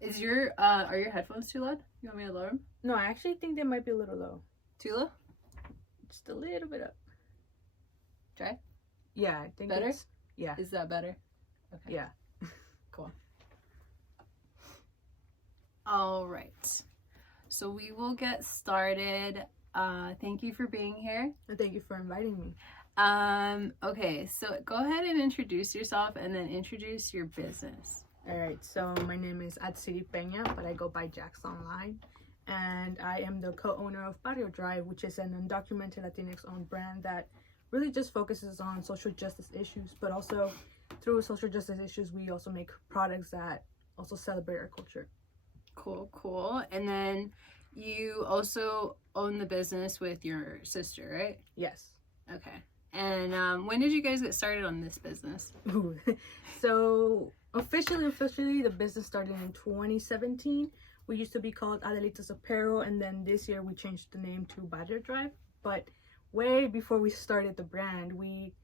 Is your are your headphones too loud? You want me to lower them? No, I actually think they might be a little low. Too low? Just a little bit up. Try? Yeah, I think better? Yeah. Is that better? Okay. Yeah. Cool. All right. So we will get started. Thank you for being here. Thank you for inviting me. Okay, so go ahead and introduce yourself and then introduce your business. All right, so my name is Atziri, but I go by Jacks online. And I am the co-owner of Barrio Drive, which is an undocumented Latinx-owned brand that really just focuses on social justice issues, but also through social justice issues, we also make products that also celebrate our culture. Cool. And then you also own the business with your sister, right? Yes. Okay. And when did you guys get started on this business? So officially, the business started in 2017. We used to be called Adelita's Apparel, and then this year we changed the name to Barrio Drive. But way before we started the brand, we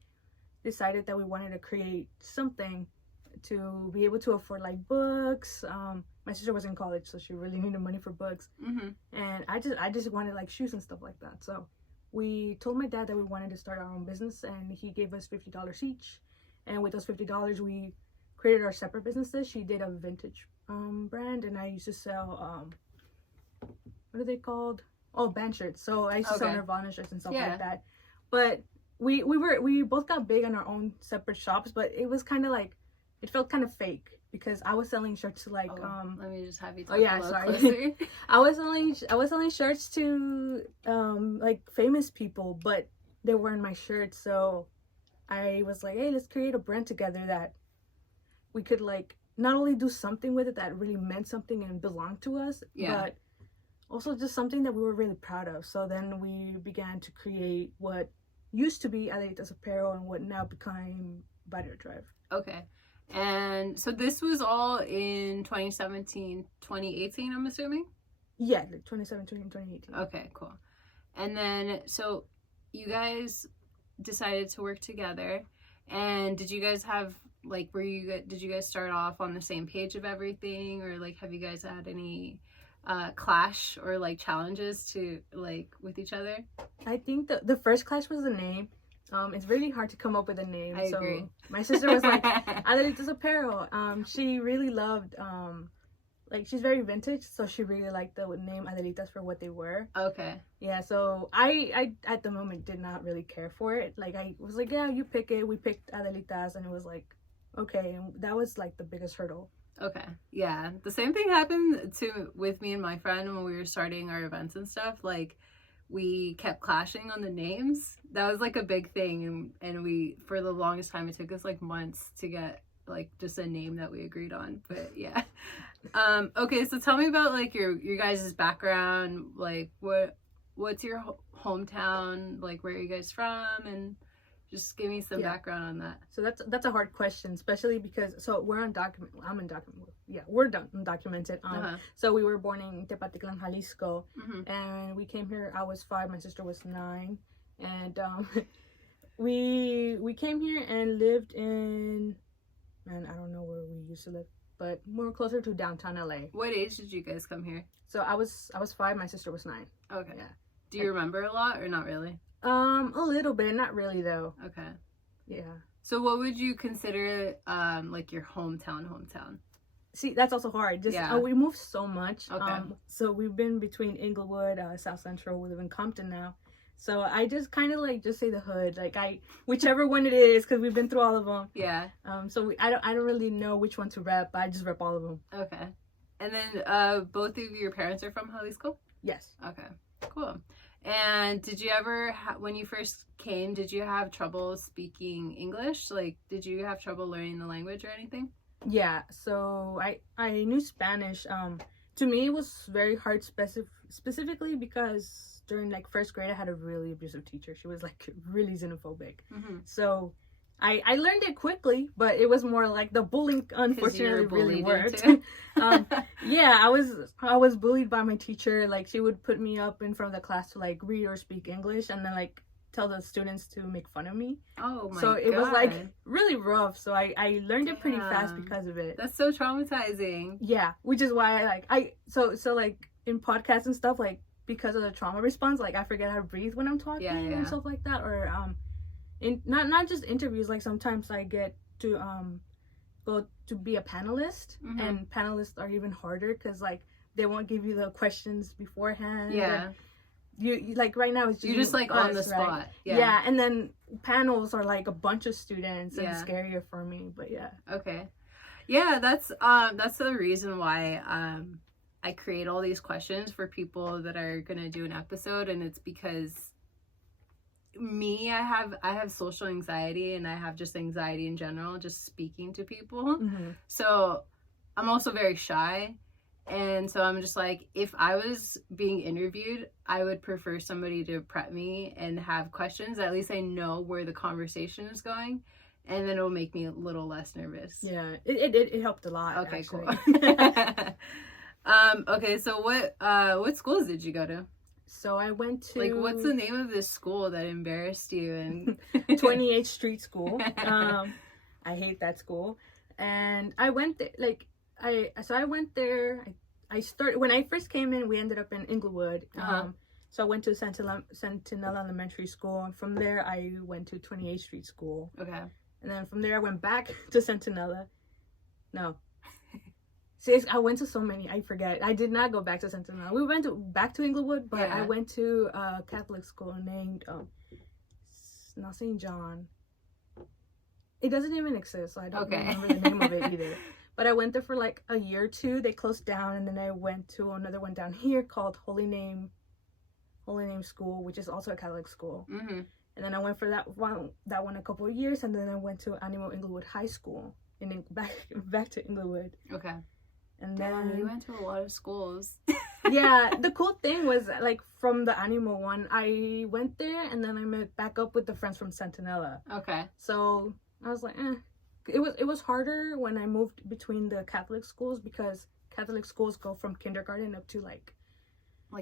decided that we wanted to create something to be able to afford like books. My sister was in college, so she really needed money for books. Mm-hmm. And I just wanted like shoes and stuff like that. So we told my dad that we wanted to start our own business, and he gave us $50 each. And with those $50, we created our separate businesses. She did a vintage brand, and I used to sell what are they called? Oh, band shirts. So I used to sell Nirvana shirts and stuff like that. But we both got big on our own separate shops, but it was kind of like, it felt kind of fake because I was selling shirts to like let me just have you talk a little closer. I was selling shirts to like famous people, but they weren't my shirts. So I was like, hey, let's create a brand together that we could like not only do something with it that really meant something and belonged to us, but also just something that we were really proud of. So then we began to create what used to be Adelita's Apparel and what now became Barrio Drive. Okay. And so this was all in 2017, 2018, I'm assuming? Yeah, like 2017 and 2018. Okay, cool. And then, so you guys decided to work together, and did you guys have, like, did you guys start off on the same page of everything, or, like, have you guys had any clash or, like, challenges to, like, with each other? I think the first clash was the name. It's really hard to come up with a name. I agree. My sister was like, Adelita's Apparel. She really loved, like, she's very vintage, so she really liked the name Adelitas for what they were. Okay. Yeah, so I at the moment did not really care for it. Like, I was like, yeah, you pick it. We picked Adelitas, and it was like, okay. And that was, like, the biggest hurdle. Okay. Yeah. The same thing happened with me and my friend when we were starting our events and stuff. Like, we kept clashing on the names. That was like a big thing, and we, for the longest time, it took us like months to get like just a name that we agreed on. But yeah. Okay, so tell me about like your guys' background. Like, what's your hometown? Like, where are you guys from? And just give me some background on that. So that's a hard question, especially because we're undocumented. I'm undocumented. Yeah, we're undocumented. So we were born in Tepatitlan, Jalisco, and we came here. I was 5, my sister was 9, and we came here and lived in, man, I don't know where we used to live, but more closer to downtown LA. What age did you guys come here? So I was 5, my sister was 9. Okay. Yeah. Do you remember a lot or not really? A little bit, not really though. Okay. Yeah. So what would you consider like your hometown? See, that's also hard. We moved so much. Okay. So we've been between Inglewood, South Central. We live in Compton now. So I just kind of like just say the hood, like whichever one it is, because we've been through all of them. Yeah. So I don't really know which one to rep. I just rep all of them. Okay. And then both of your parents are from Jalisco? Yes. Okay. Cool. And did you ever, when you first came, did you have trouble speaking English? Like, did you have trouble learning the language or anything? Yeah, so I knew Spanish. To me, it was very hard specifically because during, like, first grade, I had a really abusive teacher. She was, like, really xenophobic. So I learned it quickly, but it was more like the bullying, unfortunately, really worked. Yeah, I was bullied by my teacher. Like, she would put me up in front of the class to like read or speak English, and then like tell the students to make fun of me. Oh my god. So it was like really rough. So I learned it pretty fast Damn. because of it. That's so traumatizing. Yeah, which is why so like in podcasts and stuff, like because of the trauma response, like I forget how to breathe when I'm talking and stuff like that. Or in not just interviews, like sometimes I get to go to be a panelist, and panelists are even harder because like they won't give you the questions beforehand. Yeah. You like right now it's you're just like on the spot. Right? Yeah, and then panels are like a bunch of students and it's scarier for me. But yeah. Okay. Yeah, that's the reason why I create all these questions for people that are gonna do an episode, and it's because I have social anxiety, and I have just anxiety in general, just speaking to people. So I'm also very shy. And so I'm just like, if I was being interviewed, I would prefer somebody to prep me and have questions. At least I know where the conversation is going, and then it'll make me a little less nervous. Yeah, it helped a lot. Okay, actually. Cool. Okay, so what schools did you go to? So I went to like, what's the name of this school that embarrassed you? And 28th Street School. I hate that school, and I went there I went there. I started when I first came in. We ended up in Inglewood. So I went to Sentinel Elementary School, and from there I went to 28th Street School. Okay. And then from there I went back to Sentinella. No. See, I went to so many. I forget. I did not go back to Sentinella. We went back to Inglewood, but I went to a Catholic school named not St. John. It doesn't even exist, so I don't remember the name of it either. But I went there for like a year or two. They closed down, and then I went to another one down here called Holy Name School, which is also a Catholic school. And then I went for that one a couple of years, and then I went to Animal Inglewood High School back to Inglewood. Okay. And then you went to a lot of schools. Yeah, the cool thing was like from the Animal one, I went there, and then I met back up with the friends from Sentinella. Okay. So I was like, It was harder when I moved between the Catholic schools, because Catholic schools go from kindergarten up to like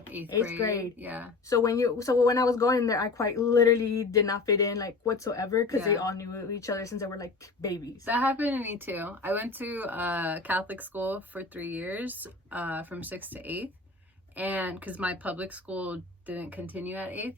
eighth grade. Yeah. So when I was going there, I quite literally did not fit in like whatsoever, because they all knew each other since they were like babies. That happened to me too. I went to Catholic school for 3 years, from 6th to 8th, and because my public school didn't continue at 8th.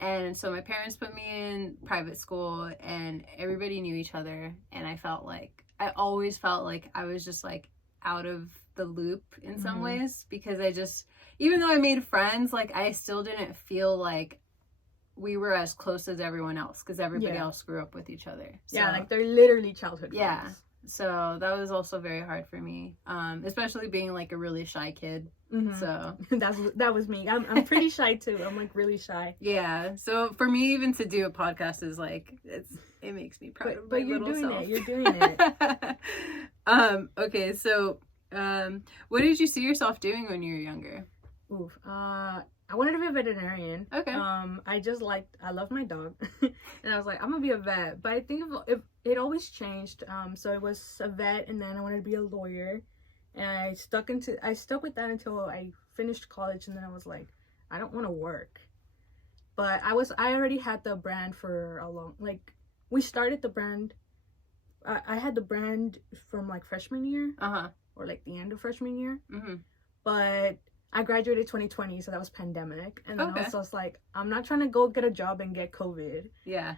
And so my parents put me in private school, and everybody knew each other, and I always felt like I was just like out of the loop in some ways, because even though I made friends, like I still didn't feel like we were as close as everyone else, because everybody else grew up with each other. So, like they're literally childhood friends. Yeah. So that was also very hard for me, especially being like a really shy kid. So that was me. I'm pretty shy too. I'm like really shy. Yeah. So for me, even to do a podcast is like it makes me proud of my little self. You're doing it. Okay. So what did you see yourself doing when you were younger? I wanted to be a veterinarian. Okay. I love my dog, and I was like, I'm gonna be a vet. But I think if it always changed. So it was a vet, and then I wanted to be a lawyer, and I stuck with that until I finished college, and then I was like, I don't want to work. But I already had the brand for a long, like we started the brand. I had the brand from like freshman year, or like the end of freshman year, but I graduated 2020, so that was pandemic, and then I was just like, I'm not trying to go get a job and get COVID. Yeah.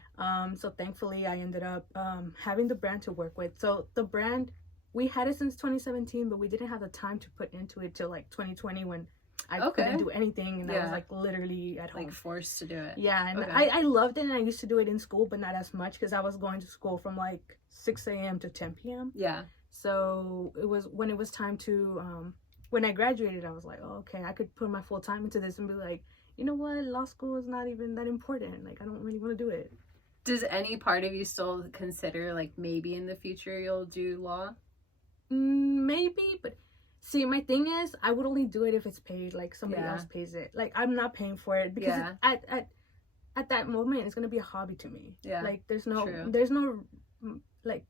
So thankfully, I ended up having the brand to work with. So the brand, we had it since 2017, but we didn't have the time to put into it till like 2020, when I couldn't do anything, and I was like literally at home, like forced to do it. Yeah, and I loved it, and I used to do it in school, but not as much, because I was going to school from like 6 a.m. to 10 p.m. Yeah. So when it was time to when I graduated, I was like, oh, okay, I could put my full time into this and be like, you know what, law school is not even that important. Like, I don't really want to do it. Does any part of you still consider, like, maybe in the future you'll do law? Maybe, but see, my thing is, I would only do it if it's paid, like somebody else pays it. Like, I'm not paying for it, because at that moment, it's going to be a hobby to me. Yeah. Like, there's no, like,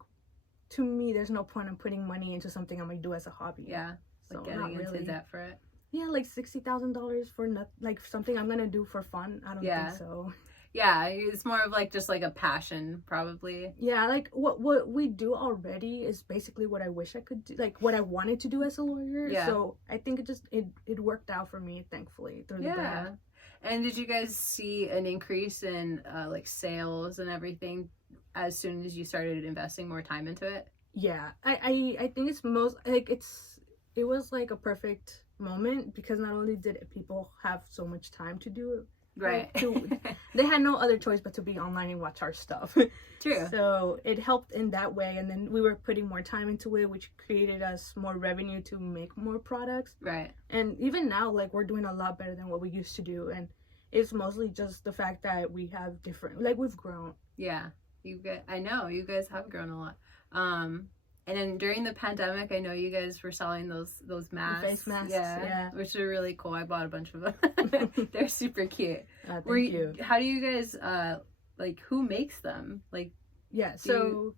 to me, there's no point in putting money into something I'm going to do as a hobby. Yeah. Like getting into debt for it. Yeah, like $60,000 for like something I'm gonna do for fun. I don't think so. Yeah, it's more of like just like a passion, probably. Yeah, like what we do already is basically what I wish I could do, like what I wanted to do as a lawyer. Yeah. So I think it worked out for me, thankfully, through the day. And did you guys see an increase in like sales and everything as soon as you started investing more time into it? Yeah, I think it's most like it was like a perfect moment because not only did people have so much time to do it, right, they had no other choice but to be online and watch our stuff. True. So it helped in that way, and then we were putting more time into it, which created us more revenue to make more products. Right. And even now, like, we're doing a lot better than what we used to do, and it's mostly just the fact that we have different, like, we've grown. Yeah, I know you guys have grown a lot. And then during the pandemic, I know you guys were selling those masks. The face masks, yeah, which are really cool. I bought a bunch of them. They're super cute. Thank you. How do you guys like? Who makes them? Like, yeah. So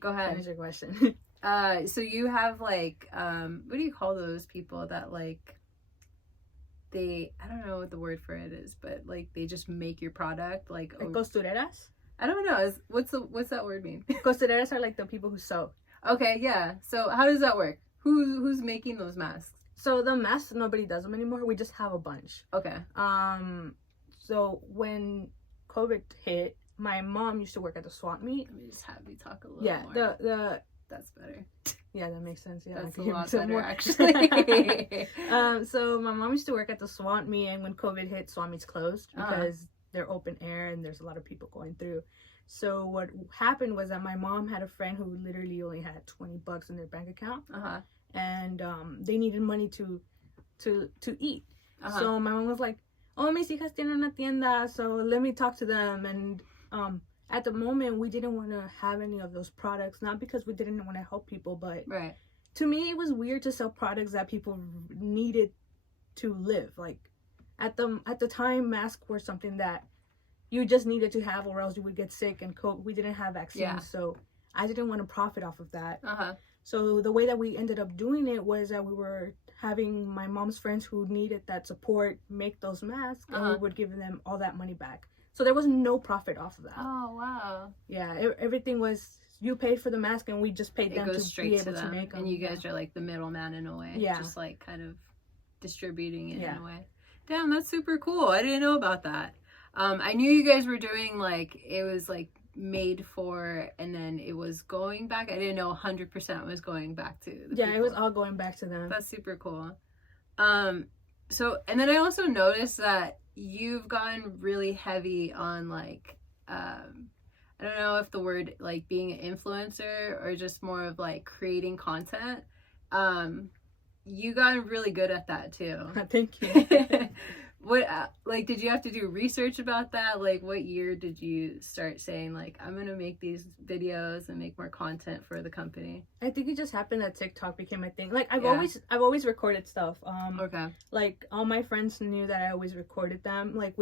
go ahead. Finish your question. So you have like what do you call those people that like? I don't know what the word for it is, but like they just make your product like costureras. I don't know. What's that word mean? Costureras are like the people who sew. Okay, yeah. So how does that work? Who's making those masks? So the masks, nobody does them anymore. We just have a bunch. Okay. So when COVID hit, my mom used to work at the swap meet. Let me just have you talk a little more. Yeah, that's better. Yeah, that makes sense. Yeah, that's a lot better, actually. So my mom used to work at the swap meet, and when COVID hit, swap meets closed because they're open air and there's a lot of people going through. So what happened was that my mom had a friend who literally only had $20 in their bank account, and they needed money to eat. So my mom was like, "Oh, mis hijas tienen una tienda, so let me talk to them." And at the moment, we didn't want to have any of those products, not because we didn't want to help people, but to me, it was weird to sell products that people needed to live. Like at the time, masks were something that you just needed to have, or else you would get sick, and we didn't have vaccines, so I didn't want to profit off of that. So the way that we ended up doing it was that we were having my mom's friends who needed that support make those masks, and we would give them all that money back. So there was no profit off of that. Oh, wow. Yeah, everything was, you paid for the mask, and we just paid them to be able to make them. And you guys are like the middleman in a way. Yeah. Just like kind of distributing it in a way. Damn, that's super cool. I didn't know about that. I knew you guys were doing like, it was like made for, and then it was going back. I didn't know 100% was going back to the people. It was all going back to them. That's super cool. So, and then I also noticed that you've gone really heavy on like, I don't know if the word like being an influencer or just more of like creating content. You got really good at that too. Thank you. What like did you have to do research about that? Like what year did you start saying like I'm gonna make these videos and make more content for the company? I think it just happened that TikTok became a thing. Like I've always recorded stuff. Like all my friends knew that I always recorded them. Like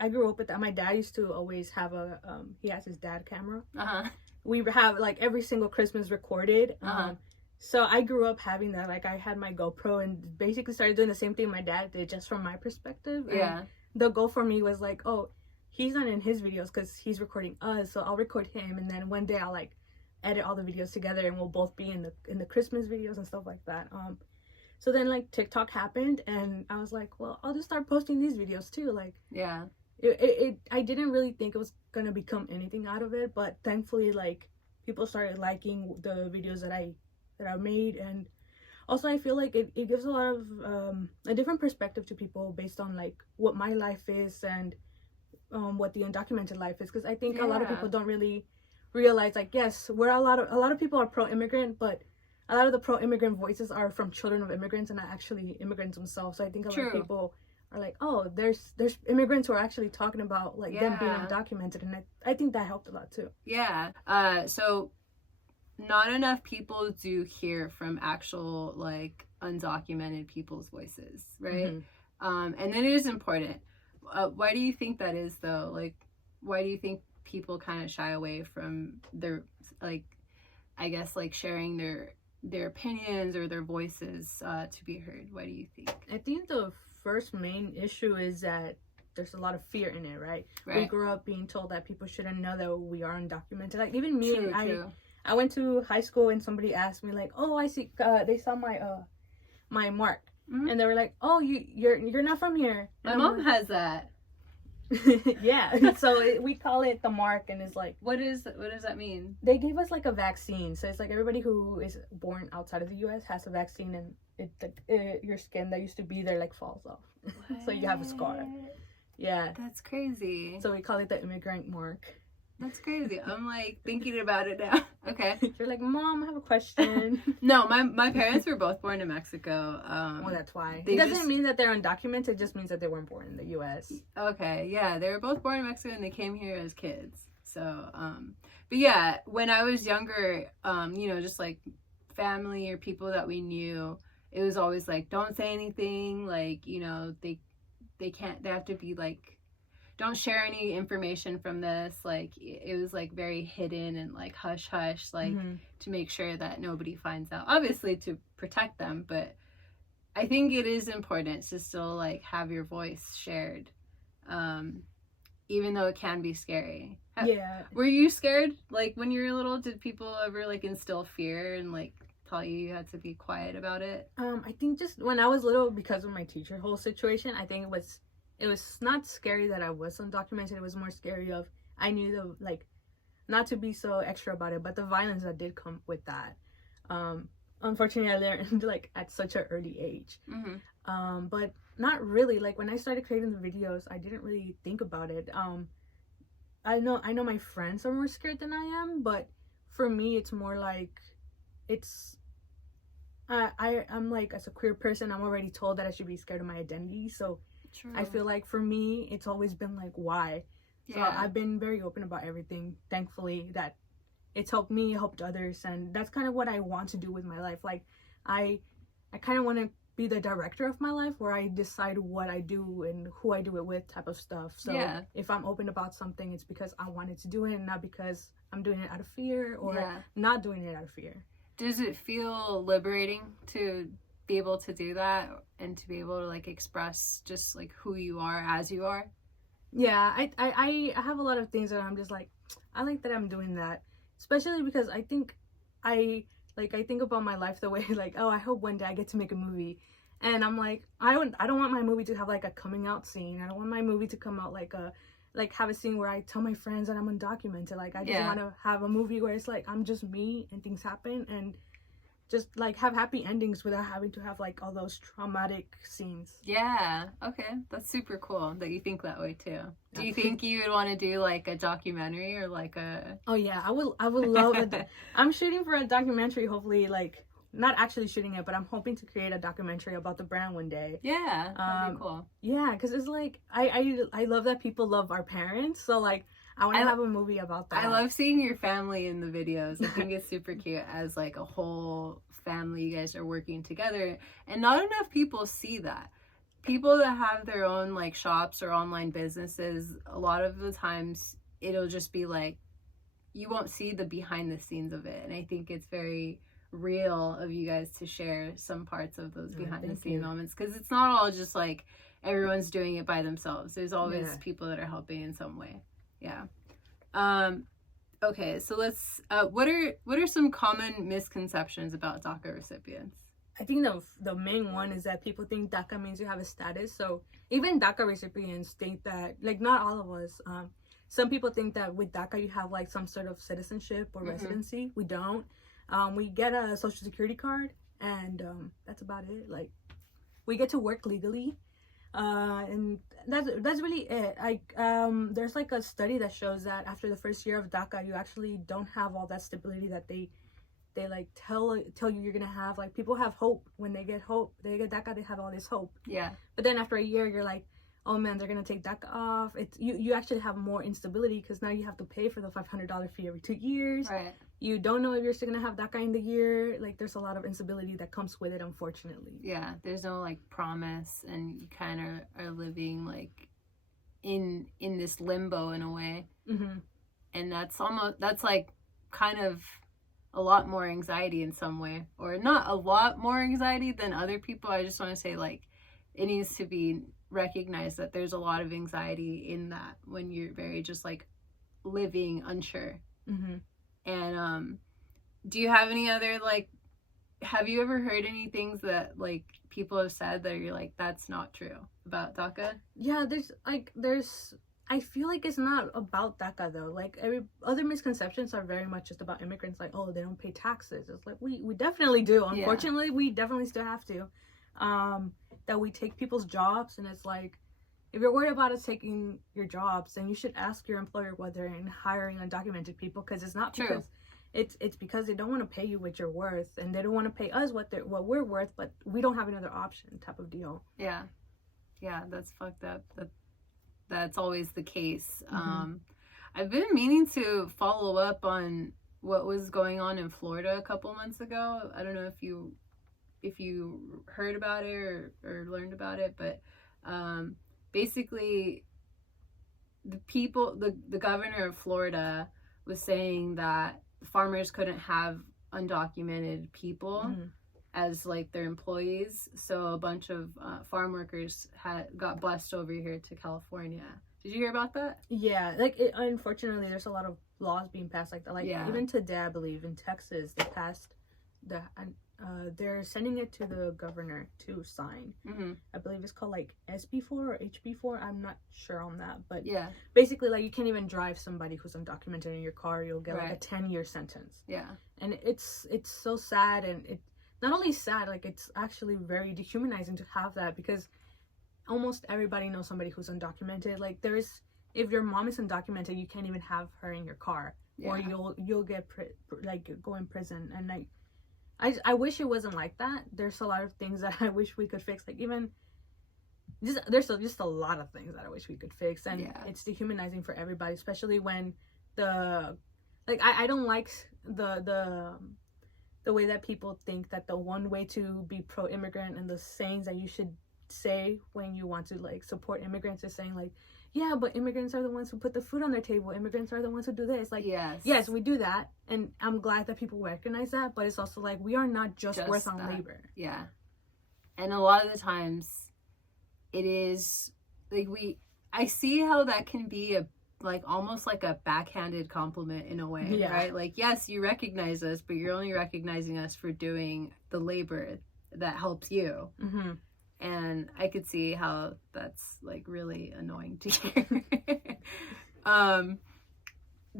I grew up with that. My dad used to always have he has his dad camera. We have like every single Christmas recorded. So I grew up having that. Like I had my GoPro and basically started doing the same thing my dad did, just from my perspective. And the goal for me was like, oh, he's not in his videos because he's recording us, so I'll record him, and then one day I'll like edit all the videos together, and we'll both be in the Christmas videos and stuff like that. So then like TikTok happened, and I was like, well, I'll just start posting these videos too. Like I didn't really think it was gonna become anything out of it, but thankfully like people started liking the videos that I made, and also I feel like it gives a lot of a different perspective to people based on like what my life is and what the undocumented life is, because I think a lot of people don't really realize like, yes, we're a lot of people are pro-immigrant, but a lot of the pro-immigrant voices are from children of immigrants and not actually immigrants themselves. So I think a lot of people are like, oh, there's immigrants who are actually talking about like them being undocumented, and I think that helped a lot too. So not enough people do hear from actual like undocumented people's voices, right? And then it is important. Why do you think that is though? Like, why do you think people kind of shy away from their like, I guess like sharing their opinions or their voices to be heard? Why do you think? I think the first main issue is that there's a lot of fear in it, right? Right. We grew up being told that people shouldn't know that we are undocumented. Like even me, True. I went to high school and somebody asked me like, oh, I see, they saw my mark, and they were like, oh, you're not from here. My mom has that. Yeah, so we call it the mark, and it's like, what does that mean? They gave us like a vaccine, so it's like everybody who is born outside of the U.S. has a vaccine, and your skin that used to be there like falls off, so you have a scar. Yeah, that's crazy. So we call it the immigrant mark. That's crazy. I'm like thinking about it now. Okay. You're like, Mom, I have a question. No, my parents were both born in Mexico. Well, that's why. It doesn't mean that they're undocumented. It just means that they weren't born in the U.S. Okay, yeah, they were both born in Mexico and they came here as kids. So, but yeah, when I was younger, just like family or people that we knew, it was always like, don't say anything. Like, they can't. They have to be like, don't share any information from this. Like, it was like very hidden and like hush hush, like to make sure that nobody finds out, obviously to protect them. But I think it is important to still like have your voice shared, even though it can be scary. Yeah. Were you scared like when you were little? Did people ever like instill fear and like tell you had to be quiet about it? I think just when I was little, because of my teacher whole situation, I think it was not scary that I was undocumented. It was more scary of, I knew not to be so extra about it, but the violence that did come with that. Unfortunately, I learned like at such an early age. But not really. Like when I started creating the videos, I didn't really think about it. I know my friends are more scared than I am, but for me, it's more like, I'm like, as a queer person, I'm already told that I should be scared of my identity. So True. I feel like for me, it's always been like, why? So I've been very open about everything, thankfully, that it's helped me, helped others, and that's kind of what I want to do with my life. Like, I kind of want to be the director of my life, where I decide what I do and who I do it with, type of stuff. So if I'm open about something, it's because I wanted to do it, and not because I'm doing it out of fear or not doing it out of fear. Does it feel liberating to be able to do that and to be able to like express just like who you are as you are? Yeah, I have a lot of things that I'm just like, I like that I'm doing that, especially because I think I think about my life the way like, oh, I hope one day I get to make a movie, and I'm like, I don't want my movie to have like a coming out scene. I don't want my movie to come out like have a scene where I tell my friends that I'm undocumented. Like, I just want to have a movie where it's like I'm just me and things happen, and just like have happy endings without having to have like all those traumatic scenes. Yeah. Okay. That's super cool that you think that way too. Do you think you would want to do like a documentary or like a... Oh yeah, I would love it. I'm shooting for a documentary, hopefully, like not actually shooting it, but I'm hoping to create a documentary about the brand one day. Yeah, that'd be cool. Yeah, because it's like I love that people love our parents, so like I want to have a movie about that. I love seeing your family in the videos. I think it's super cute as like a whole family. You guys are working together, and not enough people see that. People that have their own like shops or online businesses, a lot of the times it'll just be like, you won't see the behind the scenes of it. And I think it's very real of you guys to share some parts of those behind the scenes moments, because it's not all just like everyone's doing it by themselves. There's always people that are helping in some way. Okay, so let's what are some common misconceptions about DACA recipients? I think the main one is that people think DACA means you have a status. So even DACA recipients think that, like, not all of us, some people think that with DACA you have like some sort of citizenship or residency. We don't. We get a social security card, and that's about it. Like, we get to work legally, and that's really it. There's like a study that shows that after the first year of DACA, you actually don't have all that stability that they like tell you you're gonna have. Like, people have hope when they get DACA, they have all this hope. Yeah. But then after a year, you're like, oh man, they're gonna take DACA off. It's you actually have more instability, because now you have to pay for the $500 fee every 2 years. Right. You don't know if you're still gonna have DACA in the year. Like, there's a lot of instability that comes with it, unfortunately. Yeah, there's no like promise, and you kind of are living like in this limbo in a way. And that's like kind of a lot more anxiety in some way, or not a lot more anxiety than other people. I just want to say, like, it needs to be recognize that there's a lot of anxiety in that when you're very just like living unsure. Mm-hmm. And do you have any other like, have you ever heard any things that like people have said that you're like, that's not true about DACA? Yeah, I feel like it's not about DACA though. Like every other misconceptions are very much just about immigrants. Like, oh, they don't pay taxes. It's like we definitely do. Unfortunately, we definitely still have to. That we take people's jobs, and it's like, if you're worried about us taking your jobs, then you should ask your employer whether in hiring undocumented people, because it's not True. because it's because they don't want to pay you what you're worth, and they don't want to pay us what we're worth, but we don't have another option type of deal. Yeah, that's fucked up. That's always the case. Mm-hmm. I've been meaning to follow up on what was going on in Florida a couple months ago. I don't know if you heard about it or learned about it, but basically the governor of Florida was saying that farmers couldn't have undocumented people Mm-hmm. as like their employees, so a bunch of farm workers got bused over here to California. Did you hear about that? Yeah, like unfortunately, there's a lot of laws being passed like that. Like even today, I believe in Texas, they passed they're sending it to the governor to sign. Mm-hmm. I believe it's called like SB4 or HB4. I'm not sure on that, but Yeah, basically, like you can't even drive somebody who's undocumented in your car. You'll get like a 10-year sentence. Yeah, And it's so sad, and it not only sad, like it's actually very dehumanizing to have that, because almost everybody knows somebody who's undocumented. Like if your mom is undocumented, you can't even have her in your car, or you'll get go in prison. And like I wish it wasn't like that. There's a lot of things that I wish we could fix. Like even there's just a lot of things that I wish we could fix, and it's dehumanizing for everybody, especially when I don't like the way that people think that the one way to be pro-immigrant and the sayings that you should say when you want to like support immigrants is saying like, yeah, but immigrants are the ones who put the food on their table. Immigrants are the ones who do this. Like, yes, we do that, and I'm glad that people recognize that. But it's also like we are not just worth on labor. Yeah, and a lot of the times, it is like I see how that can be almost like a backhanded compliment in a way, right? Like, yes, you recognize us, but you're only recognizing us for doing the labor that helps you. Mm-hmm. And I could see how that's like really annoying to hear.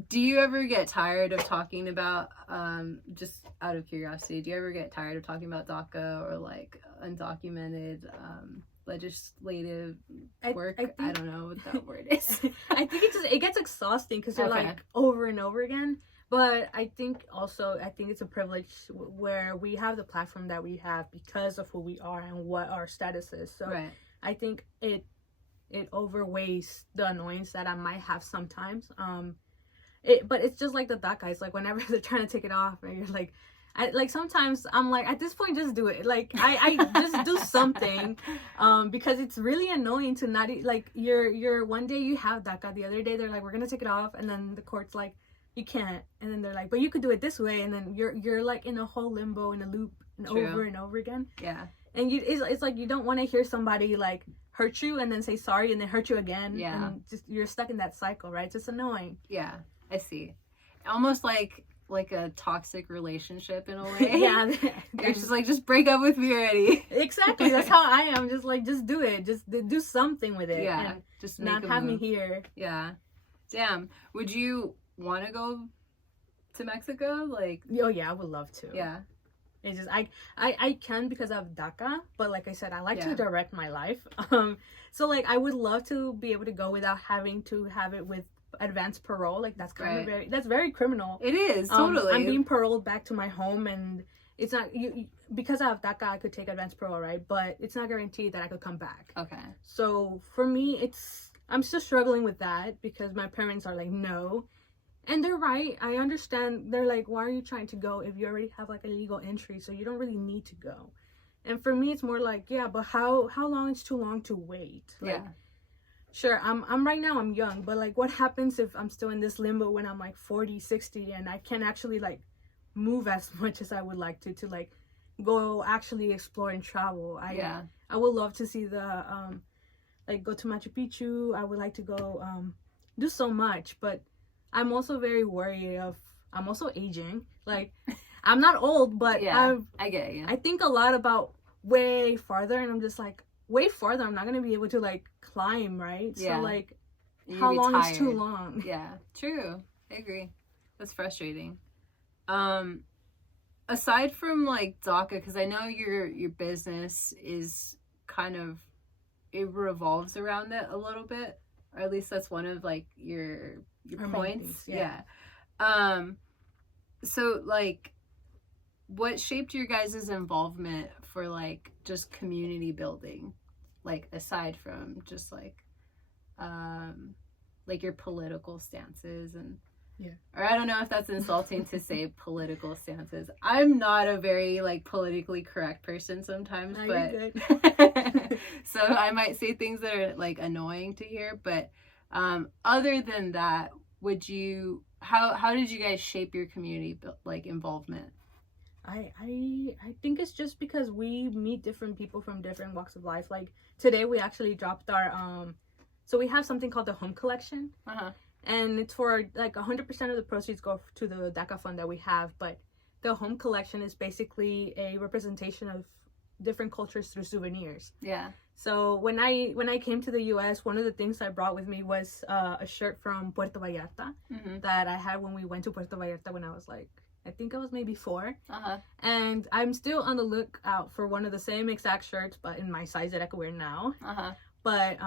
Do you ever get tired of talking about, just out of curiosity, do you ever get tired of talking about DACA or like undocumented legislative work? I don't know what that word is. I think it gets exhausting because you're like over and over again. But I think it's a privilege where we have the platform that we have because of who we are and what our status is. So I think it overweighs the annoyance that I might have sometimes. But it's just like the DACA. It's like whenever they're trying to take it off, and you're like, sometimes I'm like, at this point, just do it. Like I just do something, because it's really annoying to not like you're one day you have DACA, the other day they're like, we're gonna take it off, and then the court's like, you can't, and then they're like, but you could do it this way, and then you're like in a whole limbo, in a loop, and over and over again. Yeah. And it's like you don't want to hear somebody like hurt you and then say sorry and then hurt you again. Yeah. And just you're stuck in that cycle, right? It's just annoying. Yeah, I see. Almost like a toxic relationship in a way. Yeah. You're just like, just break up with me already. Exactly. That's how I am. Just like, just do it. Just do something with it. Yeah. And just not have me here. Yeah. Damn. Would you want to go to Mexico? Like, oh yeah, I would love to. Yeah. It's just I can because of DACA, but like I said, I like to direct my life. So like I would love to be able to go without having to have it with advanced parole. Like that's kind of that's very criminal. It is, totally. I'm being paroled back to my home, and it's not you because I have DACA, I could take advanced parole, right? But it's not guaranteed that I could come back. Okay. So for me, I'm still struggling with that because my parents are like, no. And they're right. I understand. They're like, why are you trying to go if you already have like a legal entry? So you don't really need to go. And for me, it's more like, yeah, but how long is too long to wait? Like, sure, I'm right now, I'm young, but like what happens if I'm still in this limbo when I'm like 40, 60 and I can't actually like move as much as I would like to like go actually explore and travel. I would love to see the like go to Machu Picchu. I would like to go do so much, but I'm also very worried of, I'm also aging. Like, I'm not old, but I get you. I think a lot about way farther, and I'm just like, way farther, I'm not going to be able to, like, climb, right? Yeah. So, like, How long is too long? Yeah, true. I agree. That's frustrating. Aside from, like, DACA, because I know your business is kind of, it revolves around it a little bit, or at least that's one of, like, your points. Yeah. So, like, what shaped your guys' involvement for, like, just community building, like, aside from just like your political stances? And or I don't know if that's insulting to say political stances. I'm not a very, like, politically correct person sometimes, but you're good. So I might say things that are, like, annoying to hear, but other than that, how did you guys shape your community, like, involvement? I think it's just because we meet different people from different walks of life. Like, today we actually dropped our so we have something called the home collection. And it's for, like, 100% of the proceeds go to the DACA fund that we have. But the home collection is basically a representation of different cultures through souvenirs. Yeah. So when I came to the U.S., one of the things I brought with me was a shirt from Puerto Vallarta that I had when we went to Puerto Vallarta when I was, like, I think I was maybe 4. And I'm still on the lookout for one of the same exact shirts, but in my size that I could wear now. But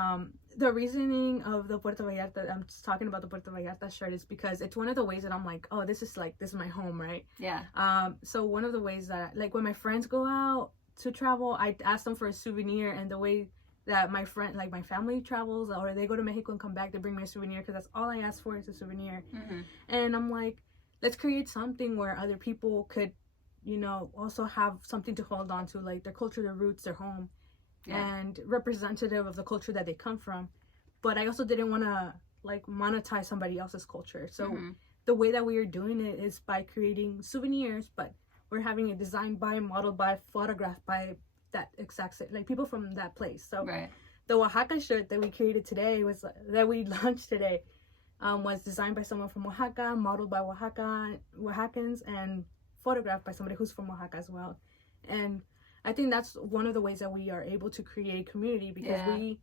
the reasoning of the Puerto Vallarta, I'm just talking about the Puerto Vallarta shirt, is because it's one of the ways that I'm like, oh, this is my home, right? Yeah. So one of the ways that, like, when my friends go out to travel, I ask them for a souvenir, and the way that my family travels, or they go to Mexico and come back, they bring me a souvenir, because that's all I ask for is a souvenir. And I'm like, let's create something where other people could, you know, also have something to hold on to, like their culture, their roots, their home, and representative of the culture that they come from. But I also didn't want to, like, monetize somebody else's culture. So the way that we are doing it is by creating souvenirs, but we're having it designed by, modeled by, photographed by that exact, like, people from that place. So the Oaxaca shirt that we created today that we launched today was designed by someone from Oaxaca, modeled by Oaxacans, and photographed by somebody who's from Oaxaca as well. And I think that's one of the ways that we are able to create community, because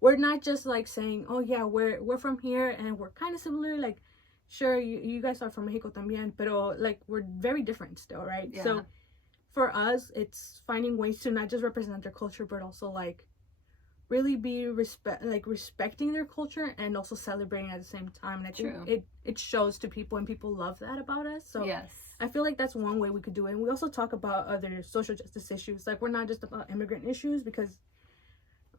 we're not just, like, saying, oh yeah, we're from here and we're kind of similar, like, sure, you guys are from Mexico también, pero, like, we're very different still, right? So for us, it's finding ways to not just represent their culture, but also, like, really be respecting their culture and also celebrating at the same time. And I think it shows to people, and people love that about us. So I feel like that's one way we could do it. And we also talk about other social justice issues. Like, we're not just about immigrant issues, because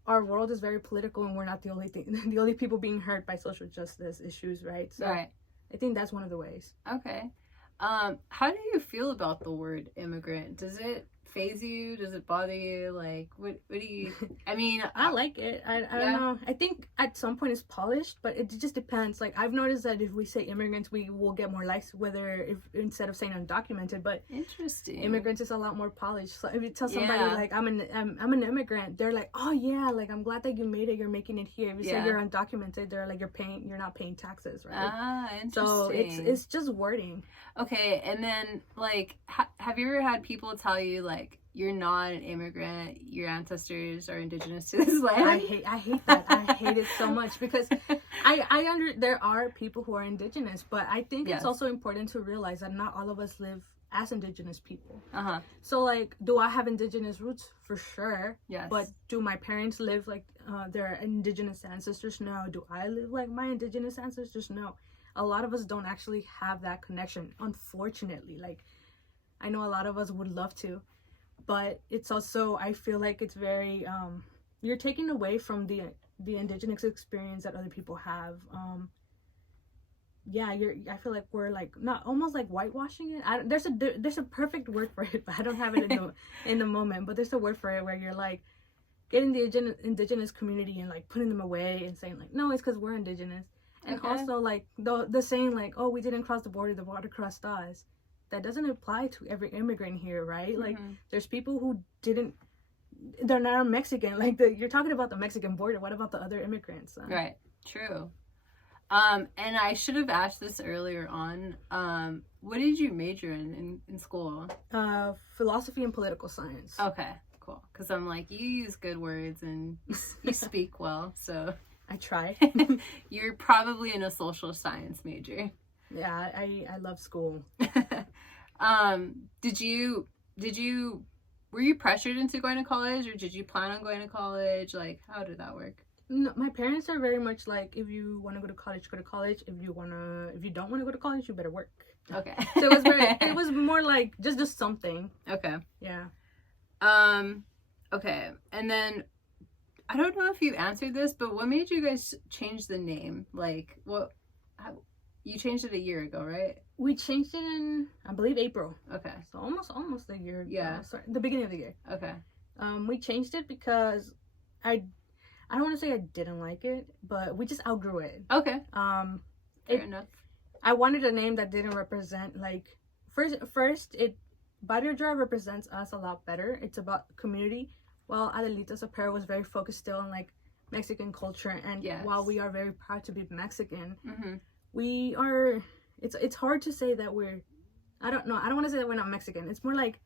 our world is very political, and we're not the only people being hurt by social justice issues, right? So I think that's one of the ways. Okay. How do you feel about the word immigrant? Does it faze you? Does it bother you? Like, what do you, I mean, I like it. I don't know. I think at some point it's polished, but it just depends. Like, I've noticed that if we say immigrants, we will get more likes, instead of saying undocumented. But interesting, immigrants is a lot more polished. So if you tell somebody like I'm an immigrant, they're like, oh yeah, like, I'm glad that you made it, you're making it here. If you say you're undocumented, they're like, you're not paying taxes, right? Interesting. So it's just wording. Okay. And then, like, have you ever had people tell you, like, you're not an immigrant, your ancestors are indigenous to this land? I hate that. I hate it so much, because there are people who are indigenous, but I think it's also important to realize that not all of us live as indigenous people. So, like, do I have indigenous roots? For sure. Yes. But do my parents live like their indigenous ancestors? No. Do I live like my indigenous ancestors? No. A lot of us don't actually have that connection, unfortunately. Like, I know a lot of us would love to, but it's also, I feel like it's very you're taking away from the indigenous experience that other people have. I feel like we're, like, not almost like whitewashing it. There's a perfect word for it, but I don't have it in the moment. But there's a word for it where you're, like, getting the indigenous community and, like, putting them away and saying, like, no, it's because we're indigenous. And also, like, the saying, like, oh, we didn't cross the border crossed us. That doesn't apply to every immigrant here, right? Like, there's people who didn't they're not Mexican. Like, you're talking about the Mexican border. What about the other immigrants? Right. True. And I should have asked this earlier on. What did you major in school? Philosophy and political science. Okay, cool. Because I'm like, you use good words and you speak well, so. I try. You're probably in a social science major. Yeah, I love school. Were you pressured into going to college, or did you plan on going to college? Like, how did that work? No, my parents are very much like, if you want to go to college, go to college. If you don't want to go to college, you better work. Okay. So it was more like just something. Okay. Yeah. Okay. And then I don't know if you answered this, but what made you guys change the name? Like, you changed it a year ago, right? We changed it in, I believe, April. Okay. So almost a year. Yeah. Sorry, the beginning of the year. Okay. We changed it because I don't want to say I didn't like it, but we just outgrew it. Okay. Fair enough. I wanted a name that didn't represent, like, first Barrio Drive represents us a lot better. It's about community, while Adelita's Apparel was very focused still on, like, Mexican culture. And yes. While we are very proud to be Mexican, mm-hmm. we are, it's hard to say that I don't want to say that we're not Mexican. It's more like,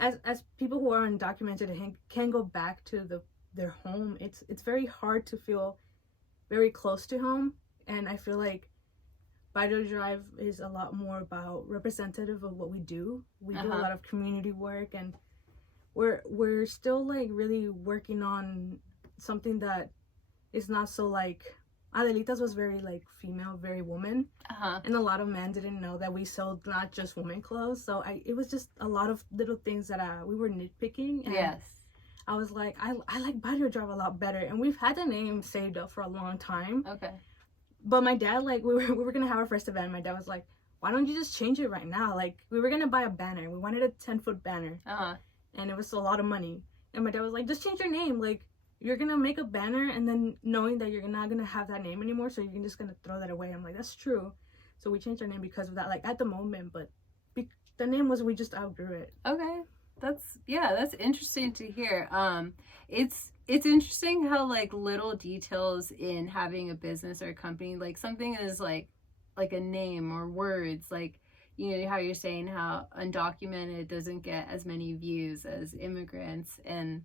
as people who are undocumented and can go back to their home, it's very hard to feel very close to home. And I feel like Barrio Drive is a lot more about representative of what we do. We do a lot of community work, and we're still, like, really working on something that is not so, like, Adelita's was very, like, female, very woman, and a lot of men didn't know that we sold not just women clothes. So it was just a lot of little things that we were nitpicking. And yes. I was like, I like Barrio Drive a lot better, and we've had the name saved up for a long time. Okay. But my dad, like, we were gonna have our first event. My dad was like, why don't you just change it right now? Like, we were gonna buy a banner. We wanted a 10-foot banner, and it was a lot of money. And my dad was like, just change your name. Like, you're gonna make a banner, and then knowing that you're not gonna have that name anymore, so you're just gonna throw that away. I'm like, that's true. So we changed our name because of that, like, at the moment. But the name was, we just outgrew it. Okay. That's interesting to hear. It's interesting how, like, little details in having a business or a company, like, something is like a name or words, like, you know, how you're saying how undocumented doesn't get as many views as immigrants. And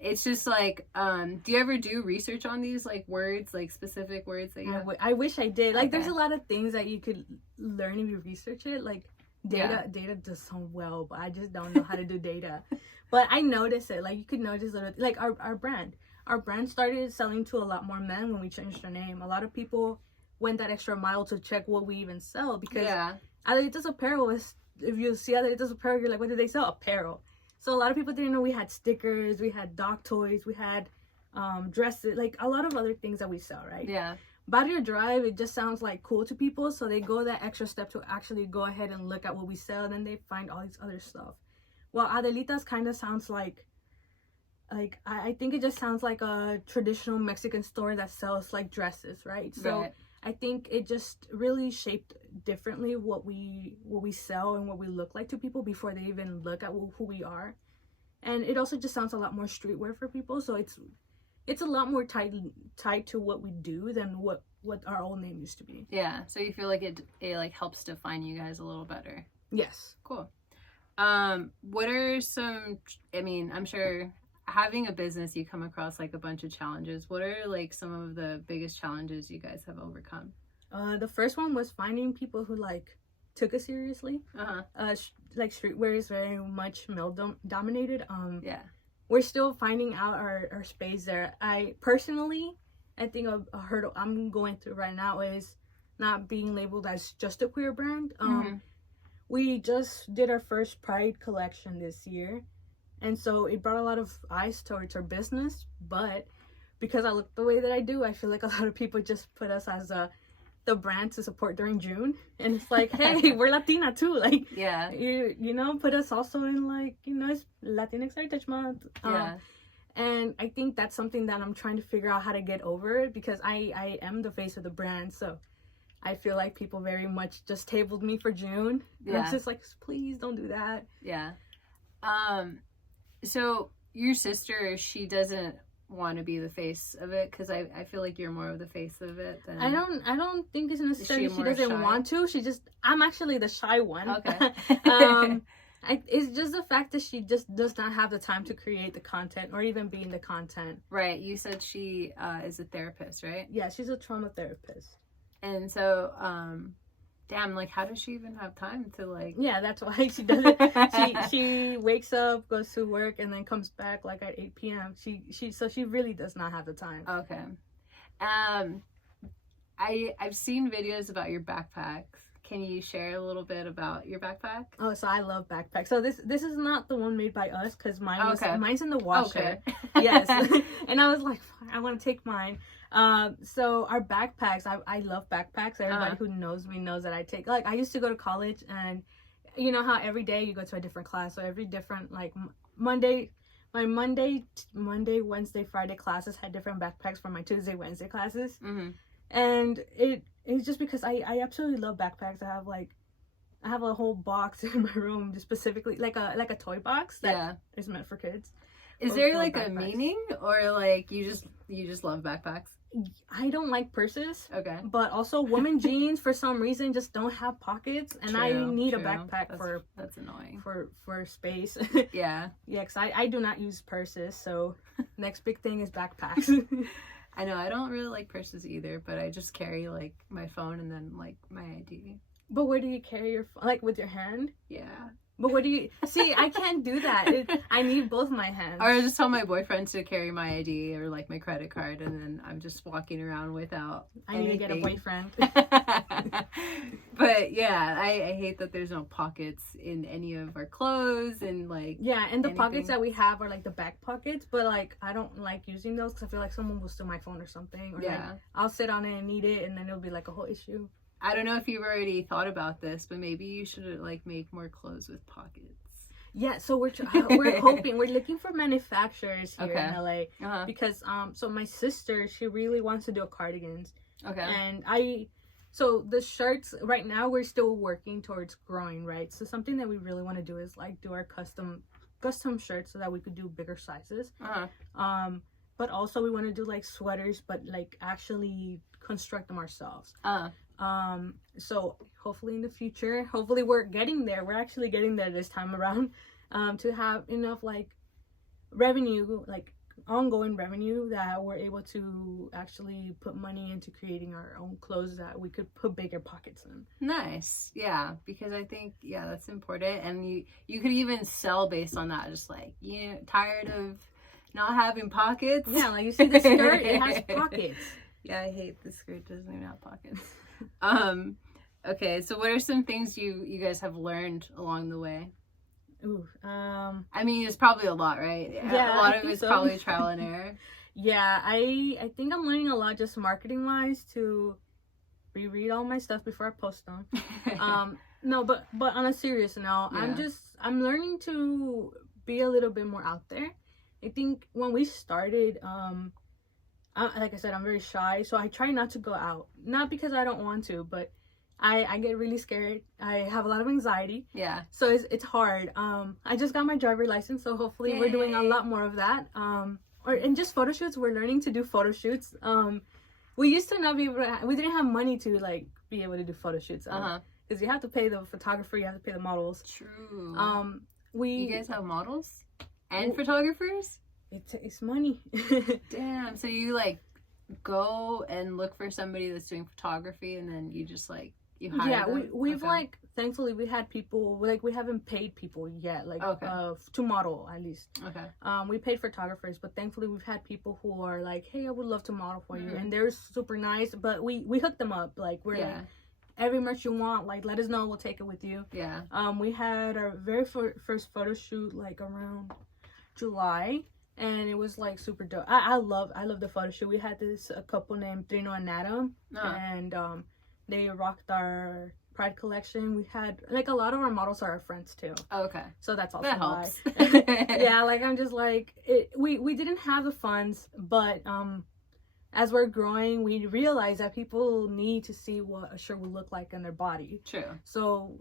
it's just like, do you ever do research on these, like, words, like specific words that you have? I wish I did. Like, there's a lot of things that you could learn if you research it. Like, data does so well, but I just don't know how to do data. But I notice it. Like, you could notice it. Like, our brand started selling to a lot more men when we changed our name. A lot of people went that extra mile to check what we even sell, because Adelita's Apparel was, if you see Adelita's Apparel, you're like, what do they sell? Apparel. So a lot of people didn't know we had stickers, we had dog toys, we had dresses, like a lot of other things that we sell, right? Yeah. Barrio Drive, it just sounds like cool to people, so they go that extra step to actually go ahead and look at what we sell, and then they find all these other stuff. Well, Adelita's kind of sounds like I think it just sounds like a traditional Mexican store that sells, like, dresses, right? So right. I think it just really shaped differently what we sell and what we look like to people before they even look at who we are. And it also just sounds a lot more streetwear for people, so it's a lot more tied to what we do than what our old name used to be. Yeah, so you feel like it like helps define you guys a little better. Yes. Cool. What are some, I mean, I'm sure having a business, you come across, like, a bunch of challenges. What are, like, some of the biggest challenges you guys have overcome? The first one was finding people who, like, took us seriously. Like, streetwear is very much male dominated. We're still finding out our space there. I think a hurdle I'm going through right now is not being labeled as just a queer brand. We just did our first Pride collection this year, and so it brought a lot of eyes towards our business. But because I look the way that I do, I feel like a lot of people just put us as the brand to support during June, and it's like, hey, we're Latina too, like, you know, put us also in, like, you know, it's Latinx Heritage Month. And I think that's something that I'm trying to figure out how to get over, because I am the face of the brand, so I feel like people very much just tabled me for June. And I was just like, please don't do that. Yeah. So your sister, she doesn't want to be the face of it, because I feel like you're more of the face of it than... I don't think it's necessarily she doesn't shy? want to. I'm actually the shy one. Okay. It's just the fact that she just does not have the time to create the content or even be in the content. Right. You said she is a therapist, right? Yeah, she's a trauma therapist. And so, damn, like, how does she even have time to, like... Yeah, that's why she does it. She wakes up, goes to work, and then comes back, like, at 8 p.m. So she really does not have the time. Okay. I've seen videos about your backpacks. Can you share a little bit about your backpack? Oh, so I love backpacks. So this is not the one made by us, because mine's in the washer. Okay. Yes. And I was like, I want to take mine. So our backpacks, I love backpacks. Everybody who knows me knows that I take, like, I used to go to college, and you know how every day you go to a different class. So every different, like, Monday, Wednesday, Friday classes had different backpacks for my Tuesday, Wednesday classes. Mm-hmm. And it's just because I absolutely love backpacks. I have a whole box in my room just specifically, like a toy box that is meant for kids. Is there like a meaning, or like you just love backpacks? I don't like purses. Okay. But also women jeans for some reason just don't have pockets, and I need a backpack that's annoying. For space. Yeah. Yeah, because I do not use purses, so next big thing is backpacks. I know, I don't really like purses either, but I just carry, like, my phone and then, like, my ID. But where do you carry your phone? Like, with your hand? Yeah. But what do you... See, I can't do that. I need both my hands. Or I just tell my boboyfriend to carry my ID or, like, my credit card, and then I'm just walking around without anything. Need to get a boyfriend. But, yeah, I hate that there's no pockets in any of our clothes and, like... Yeah, and the pockets that we have are, like, the back pockets, but, like, I don't like using those because I feel like someone will steal my phone or something. Or, like, I'll sit on it and need it, and then it'll be, like, a whole issue. I don't know if you've already thought about this, but maybe you should, like, make more clothes with pockets. Yeah, so we're looking for manufacturers here in LA because so my sister, she really wants to do a cardigans. Okay. And so the shirts right now we're still working towards growing, right? So something that we really want to do is like do our custom shirts so that we could do bigger sizes. But also we want to do like sweaters, but like actually construct them ourselves. So hopefully in the future, hopefully we're getting there. We're actually getting there this time around, to have enough like revenue, like ongoing revenue, that we're able to actually put money into creating our own clothes that we could put bigger pockets in. Nice. Yeah, because I think, that's important. And you could even sell based on that. Just like, tired of not having pockets. Yeah, like you see the skirt, it has pockets. Yeah, I hate the skirt doesn't even have pockets. Okay, so what are some things you guys have learned along the way? Ooh, I mean, it's probably a lot, right? Yeah, a lot of it's probably trial and error. Yeah, I think I'm learning a lot just marketing wise to reread all my stuff before I post them. No, but on a serious note, I'm learning to be a little bit more out there. I think when we started, like I said, I'm very shy, so I try not to go out. Not because I don't want to, but I get really scared. I have a lot of anxiety. Yeah. So it's hard. I just got my driver license, so hopefully we're doing a lot more of that. And just photo shoots. We're learning to do photo shoots. We used to not be able to, we didn't have money to like be able to do photo shoots. Because you have to pay the photographer, you have to pay the models. True. You guys have models and photographers? It's money. Damn. So you like go and look for somebody that's doing photography, and then you just like you hire them? We've like thankfully we had people, like we haven't paid people yet, like to model at least. We paid photographers, but thankfully we've had people who are like, hey, I would love to model for you, and they're super nice. But we hook them up, like we're like, every merch you want, like let us know, we'll take it with you. We had our very first photo shoot like around July. And it was like super dope. I love the photo shoot. We had a couple named Trino and Adam, and they rocked our Pride collection. We had like a lot of our models are our friends too. Okay, so that's also that helps. Yeah, like I'm just like we didn't have the funds, but as we're growing, we realize that people need to see what a shirt will look like on their body. True. So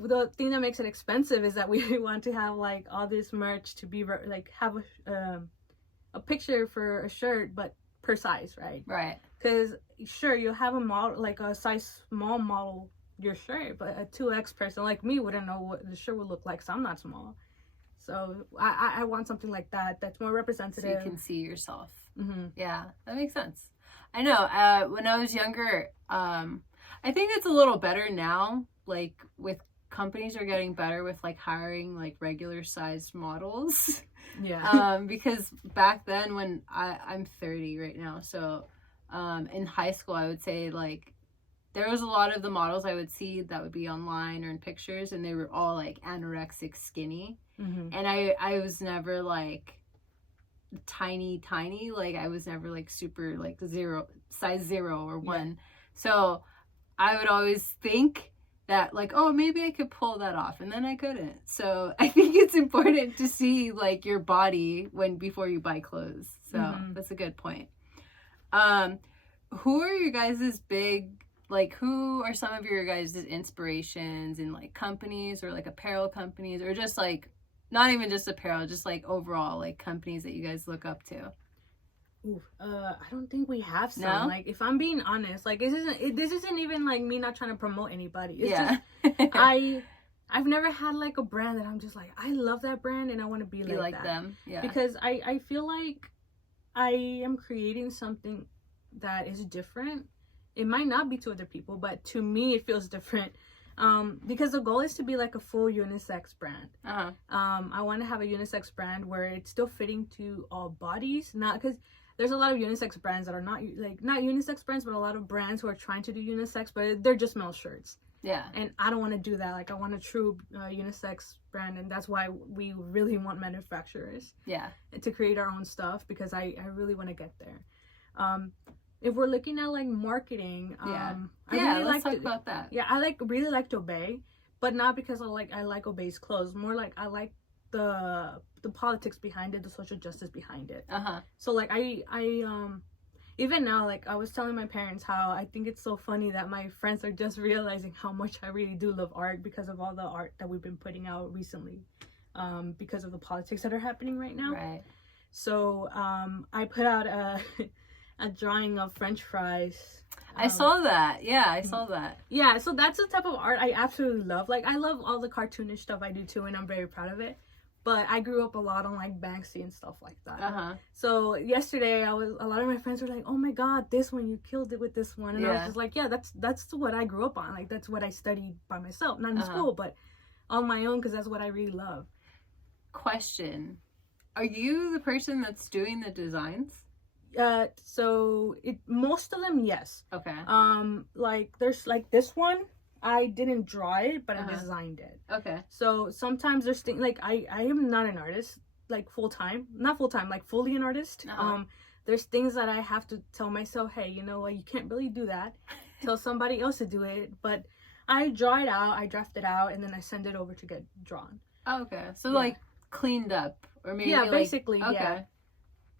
the thing that makes it expensive is that we want to have like all this merch to be like have a picture for a shirt, but per size, right? Right. Because sure, you have a model, like a size small model your shirt, but a 2X person like me wouldn't know what the shirt would look like, so I'm not small. So I want something like that that's more representative. So you can see yourself. Mm-hmm. Yeah, that makes sense. I know. When I was younger, I think it's a little better now. Like with companies are getting better with like hiring like regular sized models. Yeah. Because back then when I'm 30 right now, so in high school I would say like there was a lot of the models I would see that would be online or in pictures, and they were all like anorexic skinny. Mm-hmm. And I was never like tiny, like I was never like super like size 0 or 1. Yeah. So I would always think that like, oh, maybe I could pull that off, and then I couldn't. So I think it's important to see like your body before you buy clothes. So that's a good point. Who are your guys' who are some of your guys' inspirations in like companies or like apparel companies, or just like not even just apparel, just like overall like companies that you guys look up to? Ooh, I don't think we have some. No? Like, if I'm being honest, like this isn't even like me not trying to promote anybody. It's just I've never had like a brand that I'm just like, I love that brand and I want to be like that. them. Yeah. Because I feel like I am creating something that is different. It might not be to other people, but to me it feels different. Because the goal is to be like a full unisex brand. Uh-huh. I want to have a unisex brand where it's still fitting to all bodies, not because there's a lot of unisex brands that are not unisex brands, but a lot of brands who are trying to do unisex, but they're just male shirts. Yeah. And I don't want to do that. Like, I want a true unisex brand, and that's why we really want manufacturers. Yeah. To create our own stuff, because I really want to get there. If we're looking at like marketing, let's talk about that. Yeah, I really like to Obey, but not because I like Obey's clothes. More like I like the politics behind it, the social justice behind it. So like I even now, like I was telling my parents how I think it's so funny that my friends are just realizing how much I really do love art because of all the art that we've been putting out recently, because of the politics that are happening right now. Right. So I put out a drawing of French fries. I saw that. Yeah, I saw that. Yeah, so that's the type of art I absolutely love. Like, I love all the cartoonish stuff I do too, and I'm very proud of it. But I grew up a lot on like Banksy and stuff like that. So yesterday, a lot of my friends were like, "Oh my God, this one, you killed it with this one," and I was just like, "Yeah, that's what I grew up on. Like, that's what I studied by myself, not in school, but on my own, because that's what I really love." Question: are you the person that's doing the designs? So most of them, yes. Okay. Like there's like this one, I didn't draw it, but I designed it. Okay. So sometimes there's things like I am not an artist, like not full time, like fully an artist. There's things that I have to tell myself, hey, you know what, you can't really do that. Tell somebody else to do it. But I draw it out, I draft it out, and then I send it over to get drawn. Oh, okay. So like cleaned up, or maybe basically, okay. Yeah.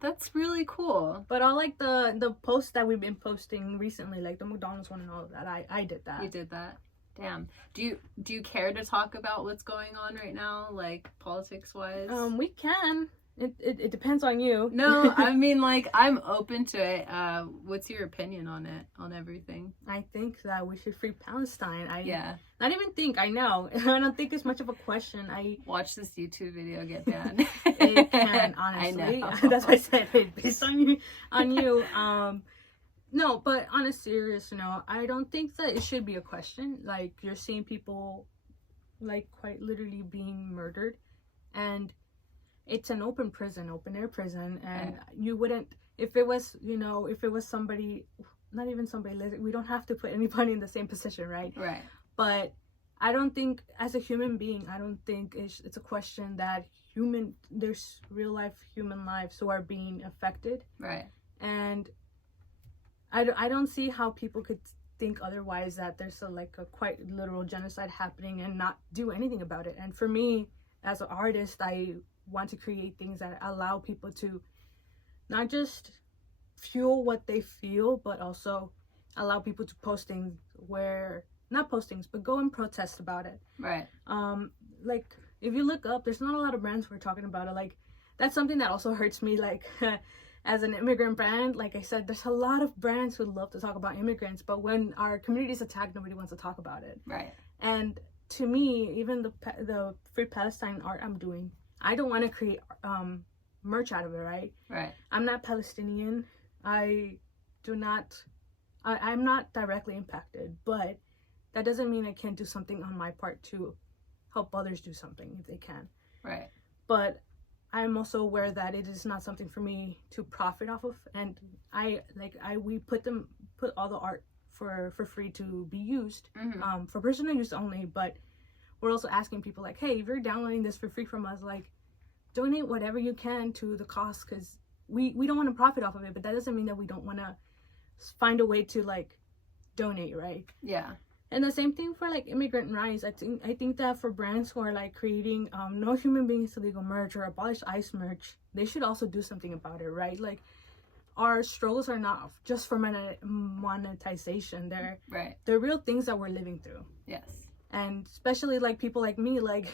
That's really cool. But all like the posts that we've been posting recently, like the McDonald's one and all of that, I did that. You did that. Damn. Do you care to talk about what's going on right now, like politics wise? We can. It depends on you. No, I mean, like, I'm open to it. What's your opinion on it, on everything? I think that we should free Palestine. Not even think. I know. I don't think it's much of a question. Watch this YouTube video get banned. It can, honestly. I know. That's why I said it based on you. No, but on a serious note, I don't think that it should be a question. Like, you're seeing people, like, quite literally being murdered, and it's an open air prison, and you wouldn't, if it was somebody, not even somebody, we don't have to put anybody in the same position, right? Right. But I don't think, as a human being, I don't think it's a question that there's real life human lives who are being affected. Right. And I don't see how people could think otherwise, that there's a quite literal genocide happening and not do anything about it. And for me, as an artist, I want to create things that allow people to not just fuel what they feel, but also allow people to post things where not postings, but go and protest about it. Right. Like, if you look up, there's not a lot of brands who are talking about it. Like, that's something that also hurts me. Like, as an immigrant brand, like I said, there's a lot of brands who love to talk about immigrants, but when our community is attacked, nobody wants to talk about it. Right. And to me, even the Free Palestine art I'm doing, I don't want to create merch out of it, right? Right. I'm not Palestinian. I'm not directly impacted, but that doesn't mean I can't do something on my part to help others do something if they can. Right. But I'm also aware that it is not something for me to profit off of, and we put all the art for free to be used, for personal use only. But we're also asking people like, hey, if you're downloading this for free from us, like, donate whatever you can to the cause, because we don't want to profit off of it, but that doesn't mean that we don't want to find a way to like donate, right? Yeah. And the same thing for like immigrant rights. I think that for brands who are like creating no human beings illegal merch or abolish ICE merch, they should also do something about it, right? Like, our struggles are not just for monetization. They're real things that we're living through. Yes. And especially like people like me, like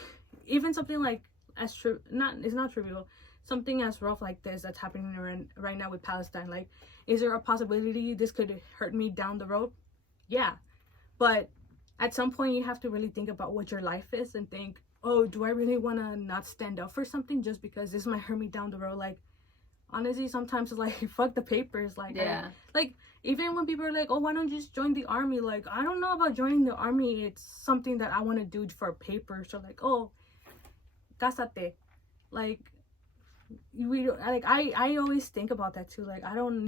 even something like it's not trivial, something as rough like this that's happening right now with Palestine. Like, is there a possibility this could hurt me down the road? Yeah. But at some point you have to really think about what your life is and think, oh, do I really want to not stand up for something just because this might hurt me down the road? Like, honestly, sometimes it's like, fuck the papers. Like, yeah. Like, even when people are like, oh, why don't you just join the army? Like, I don't know about joining the army. It's something that I want to do for papers. So like, oh, cásate. Like, I always think about that too. Like, I don't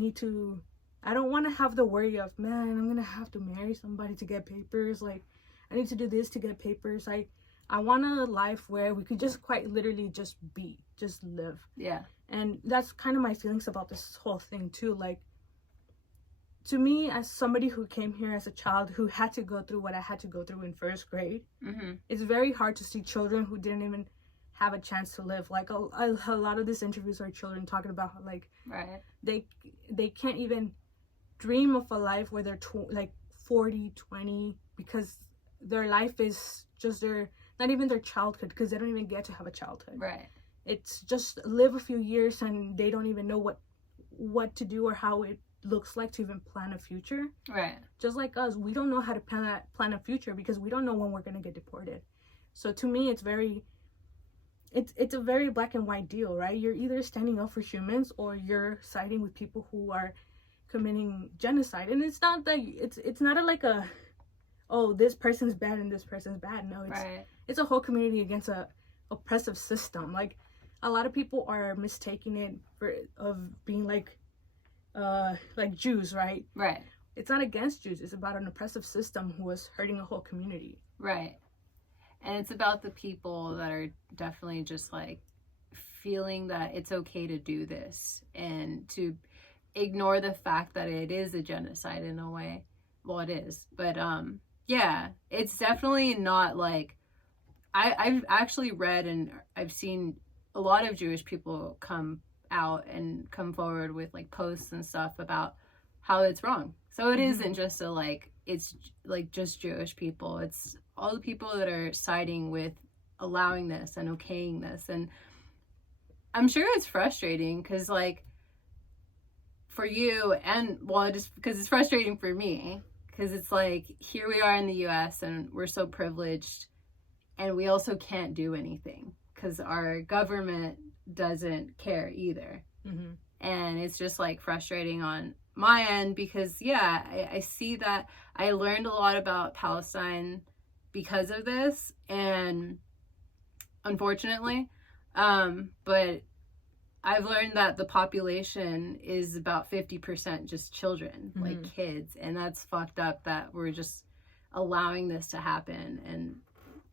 want to have the worry of, man, I'm gonna have to marry somebody to get papers. Like, I need to do this to get papers. I want a life where we could just quite literally just live. Yeah. And that's kind of my feelings about this whole thing too. Like, to me, as somebody who came here as a child who had to go through what I had to go through in first grade, it's very hard to see children who didn't even have a chance to live. Like, a lot of these interviews are children talking about how, like, right, they can't even dream of a life where they're 40, 20, because their life is just not even their childhood, because they don't even get to have a childhood. Right. It's just live a few years and they don't even know what to do or how it looks like to even plan a future. Right. Just like us, we don't know how to plan a future because we don't know when we're going to get deported. So to me, it's a very black and white deal, right? You're either standing up for humans or you're siding with people who are committing genocide. And it's not that it's not oh, this person's bad and this person's bad. No, it's a whole community against a oppressive system. Like, a lot of people are mistaking it of being like Jews, right? Right. It's not against Jews. It's about an oppressive system who was hurting a whole community. Right. And it's about the people that are definitely just like feeling that it's okay to do this and to ignore the fact that it is a genocide in a way. Well, it is. But yeah, it's definitely not like, I've actually read and I've seen a lot of Jewish people come out and come forward with like posts and stuff about how it's wrong. So it isn't just it's like just Jewish people. It's all the people that are siding with allowing this and okaying this. And I'm sure it's frustrating because, like, for you and, well, just because it's frustrating for me, because it's like, here we are in the US and we're so privileged and we also can't do anything because our government doesn't care either. And it's just like frustrating on my end because, yeah, I see that I learned a lot about Palestine because of this, and unfortunately, but I've learned that the population is about 50% just children, like kids, and that's fucked up that we're just allowing this to happen. And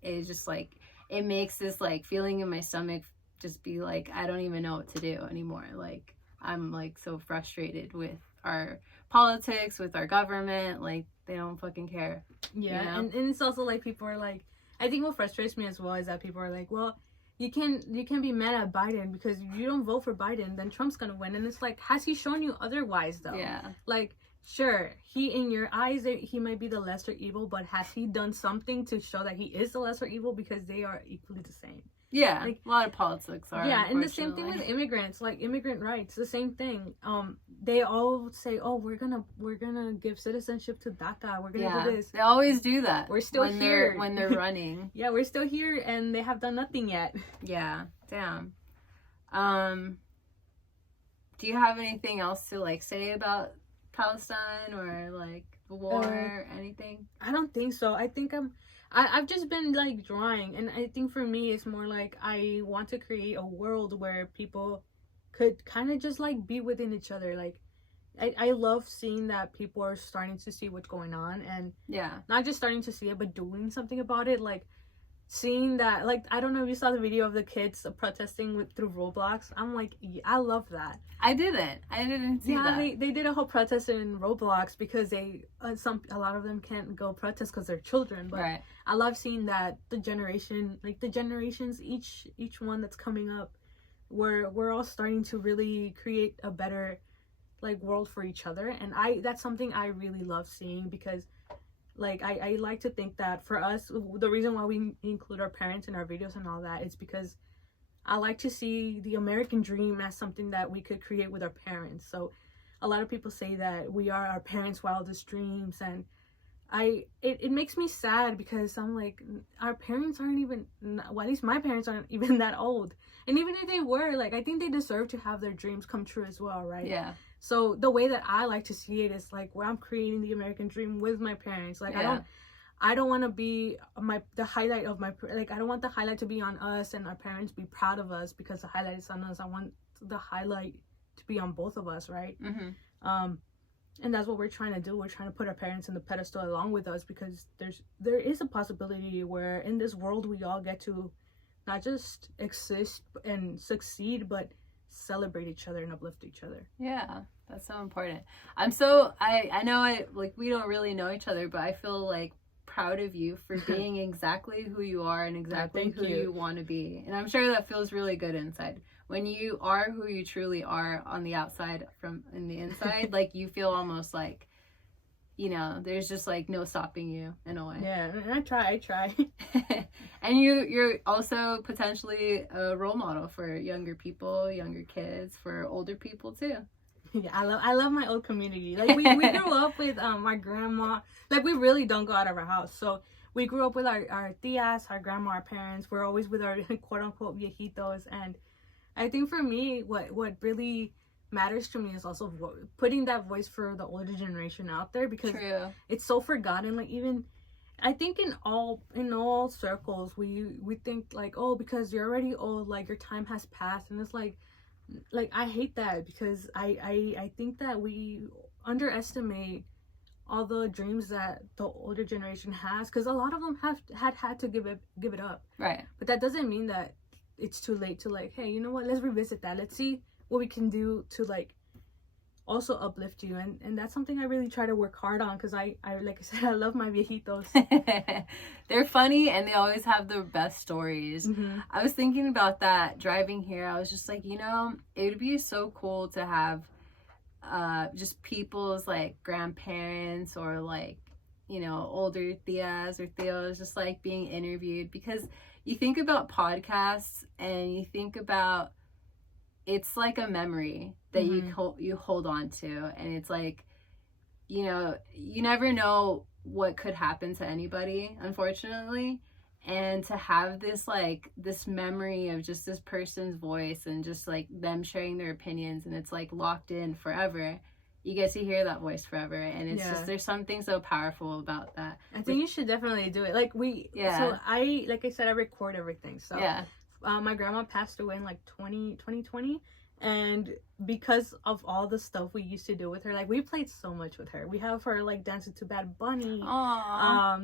it's just like, it makes this like feeling in my stomach just be like, I don't even know what to do anymore. Like, I'm like so frustrated with our politics, with our government. Like, they don't fucking care. Yeah, you know? and it's also like, people are like, I think what frustrates me as well is that people are like, well, you can be mad at Biden because if you don't vote for Biden, then Trump's gonna win. And it's like, has he shown you otherwise though? Yeah. Like, sure, he, in your eyes, he might be the lesser evil, but has he done something to show that he is the lesser evil? Because they are equally the same. Yeah, like, a lot of politics are. Yeah, and the same thing with immigrants, like immigrant rights, the same thing. They all say, "Oh, we're gonna give citizenship to DACA. We're gonna do this." They always do that. We're still here when they're running. Yeah, we're still here, and they have done nothing yet. Yeah, damn. Do you have anything else to like say about Palestine or like the war or anything? I don't think so. I think I've just been like drawing, and I think for me it's more like I want to create a world where people could kind of just like be within each other. Like I love seeing that people are starting to see what's going on, and not just starting to see it but doing something about it. Like seeing that, like, I don't know if you saw the video of the kids protesting through Roblox. I'm like, I love that. I didn't see that. They did a whole protest in Roblox because a lot of them can't go protest because they're children. But I love seeing that the generations, each one that's coming up, we're all starting to really create a better like world for each other, and that's something I really love seeing, because like I like to think that for us, the reason why we include our parents in our videos and all that is because I like to see the American dream as something that we could create with our parents. So a lot of people say that we are our parents' wildest dreams, and it makes me sad because I'm like, our parents aren't even, well, at least my parents aren't even that old. And even if they were, like, I think they deserve to have their dreams come true as well, right? Yeah. So the way that I like to see it is like, where I'm creating the American dream with my parents. Like, I don't want to be the highlight of my, like, I don't want the highlight to be on us and our parents be proud of us because the highlight is on us. I want the highlight to be on both of us, right? Mm-hmm. And that's what we're trying to do. We're trying to put our parents in the pedestal along with us, because there is a possibility where in this world we all get to not just exist and succeed, but celebrate each other and uplift each other. Yeah, that's so important. I know we don't really know each other, but I feel like proud of you for being exactly who you are and exactly who you want to be. And I'm sure that feels really good inside. When you are who you truly are on the outside from in the inside, like you feel almost like, you know, there's just like no stopping you in a way. Yeah, and I try. And you're also potentially a role model for younger people, younger kids, for older people too. Yeah, I love my old community. Like we grew up with my grandma. Like we really don't go out of our house. So we grew up with our tias, our grandma, our parents. We're always with our quote unquote viejitos. And I think for me, what really matters to me is also putting that voice for the older generation out there, because it's so forgotten. Like even I think in all circles we think like, oh, because you're already old, like your time has passed. And it's like I hate that, because I think that we underestimate all the dreams that the older generation has, because a lot of them had to give it up, right? But that doesn't mean that it's too late to like, hey, you know what, let's revisit that, let's see what we can do to like also uplift you. And that's something I really try to work hard on, because I like I said, I love my viejitos. They're funny and they always have the best stories. Mm-hmm. I was thinking about that driving here. I was just like, you know, it would be so cool to have just people's like grandparents or like, you know, older tias or tios just like being interviewed, because you think about podcasts and you think about, it's like a memory that you hold on to, and it's like, you know, you never know what could happen to anybody, unfortunately, and to have this memory of just this person's voice and just like them sharing their opinions, and it's like locked in forever. You get to hear that voice forever, and it's just, there's something so powerful about that. I think you should definitely do it. Like so like I said, I record everything. So my grandma passed away in like 2020, and because of all the stuff we used to do with her, like we played so much with her. We have her like dancing to Bad Bunny,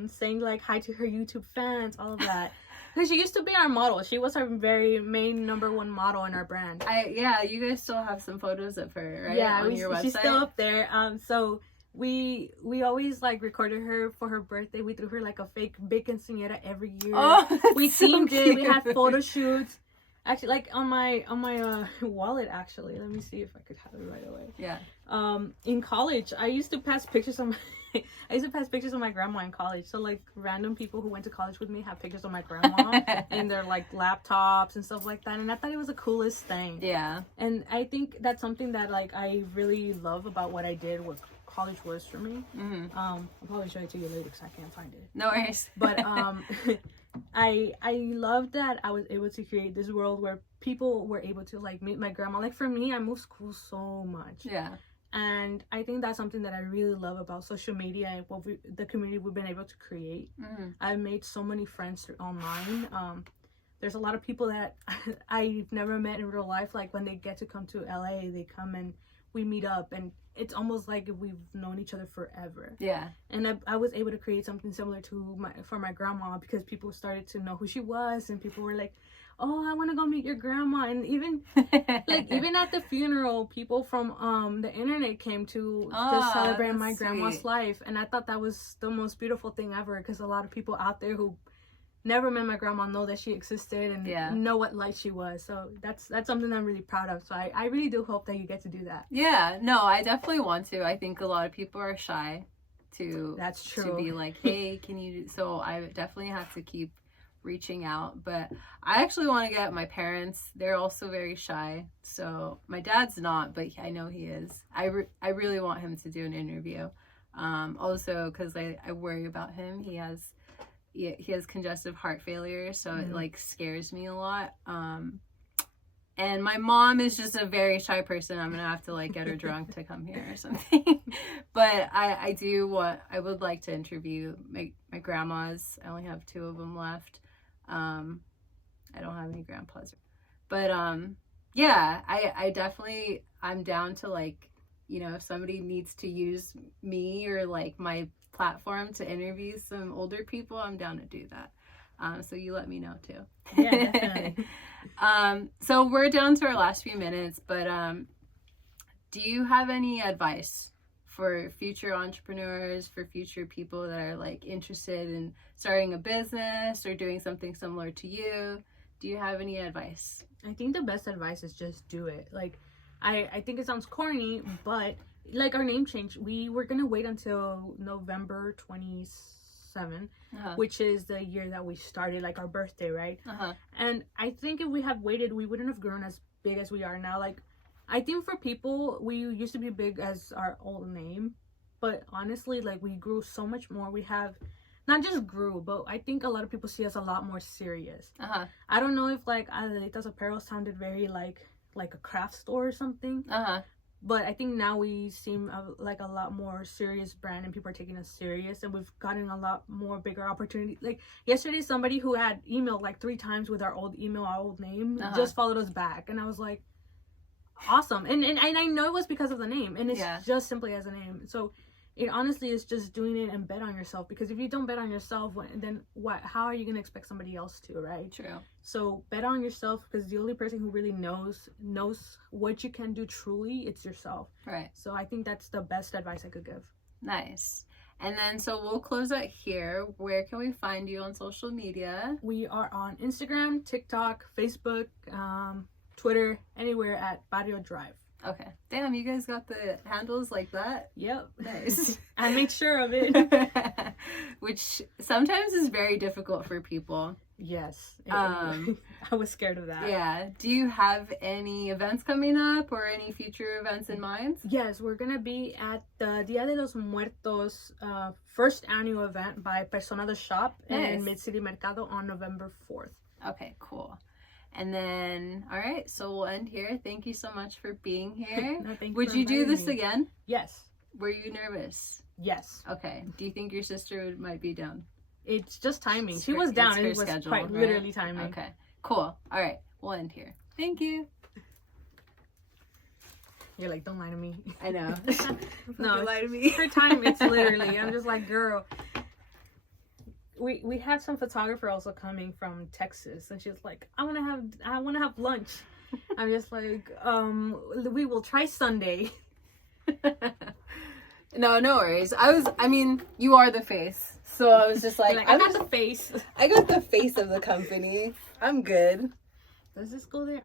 saying like hi to her YouTube fans, all of that. Because she used to be our model. She was our very main #1 model in our brand. You guys still have some photos of her, right? Yeah, on your website. She's still up there. So we always like recorded her for her birthday. We threw her like a fake big quinceañera every year. Oh, we themed it. We had photo shoots. Actually, like on my wallet, actually. Let me see if I could have it right away. Yeah. In college, I used to pass pictures of my grandma in college. So like random people who went to college with me have pictures of my grandma in their like laptops and stuff like that. And I thought it was the coolest thing. Yeah. And I think that's something that like I really love about what I did, what college was for me. Mm-hmm. I'll probably show it to you later because I can't find it. No worries. But I love that I was able to create this world where people were able to like meet my grandma. Like for me, I moved school so much. Yeah. And I think that's something that I really love about social media and the community we've been able to create. Mm-hmm. I've made so many friends online. There's a lot of people that I've never met in real life. Like when they get to come to LA, they come and we meet up, and it's almost like we've known each other forever. Yeah. And I was able to create something similar for my grandma, because people started to know who she was, and people were like, oh, I want to go meet your grandma. And even even at the funeral, people from the internet came to celebrate my grandma's life. And I thought that was the most beautiful thing ever, because a lot of people out there who never met my grandma know that she existed and know what light she was. So that's something I'm really proud of. So I really do hope that you get to do that. Yeah, no, I definitely want to. I think a lot of people are shy to that's true to be like, hey, can you do? So I definitely have to keep reaching out. But I actually want to get my parents. They're also very shy. So my dad's not, but I know he is. I really want him to do an interview. Also because I worry about him. He has congestive heart failure, so it like scares me a lot. And my mom is just a very shy person. I'm gonna have to like get her drunk to come here or something. But I would like to interview my grandmas. I only have 2 of them left. I don't have any grandpas. But yeah, I definitely, I'm down to like, you know, if somebody needs to use me or like my platform to interview some older people, I'm down to do that. So you let me know too. Yeah, definitely. So we're down to our last few minutes, but do you have any advice for future entrepreneurs, for future people that are like interested in starting a business or doing something similar to you? Do you have any advice? I think the best advice is just do it. Like, I think it sounds corny, but like our name change, we were gonna wait until November 27, which is the year that we started, like our birthday, right? And I think if we had waited, we wouldn't have grown as big as we are now. Like, I think for people, we used to be big as our old name, but honestly, like we grew so much more. We have not just grew, but I think a lot of people see us a lot more serious. I don't know if like Adelita's Apparel sounded very like a craft store or something. But I think now we seem like a lot more serious brand, and people are taking us serious, and we've gotten a lot more bigger opportunity. Like yesterday, somebody who had emailed like 3 times with our old email, our old name, just followed us back, and I was like, awesome. And I know it was because of the name, and it's just simply as a name. So it honestly is just doing it and bet on yourself, because if you don't bet on yourself, then how are you going to expect somebody else to, right? True. So bet on yourself, because the only person who really knows what you can do truly, it's yourself. Right. So I think that's the best advice I could give. Nice. And then, so we'll close out here. Where can we find you on social media? We are on Instagram, TikTok, Facebook, Twitter, anywhere at Barrio Drive. Okay. Damn, you guys got the handles like that? Yep. Nice. I make sure of it. Which sometimes is very difficult for people. Yes. I was scared of that. Yeah. Do you have any events coming up or any future events in mind? Yes, we're going to be at the Dia de los Muertos first annual event by Persona the Shop in Mid-City Mercado on November 4th. Okay, cool. And then, all right, so we'll end here. Thank you so much for being here. No, thank you. Would you do this again? Yes. Were you nervous? Yes. Okay. Do you think your sister might be down? It's just timing. She was down. It was schedule, quite literally timing. Okay. Cool. All right. We'll end here. Thank you. You're like, don't lie to me. I know. No, don't lie to me. Her time, it's literally. I'm just like, girl. We had some photographer also coming from Texas, and she's like, I wanna have lunch. I'm just like, we will try Sunday. No worries. I mean, you are the face. So I was just like, I got the face. I got the face of the company. I'm good. Does this go there?